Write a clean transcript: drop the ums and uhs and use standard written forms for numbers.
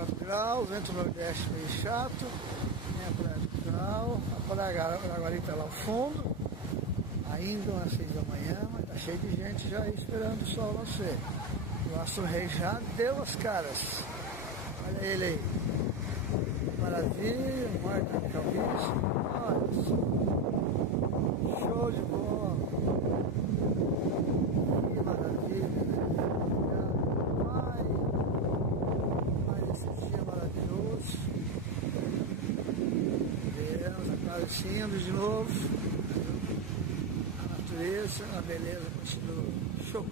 24 graus, vento nordeste meio chato, tem a praia do Grau, a praia Araguari está lá ao fundo, ainda às 6 da manhã, mas tá cheio de gente já aí esperando o sol nascer. O Astro Rei já deu as caras, olha ele aí, maravilha, Marca Calvície, olha só, show de bola, que maravilha, né? Aparecendo de novo, a natureza, a beleza continua show.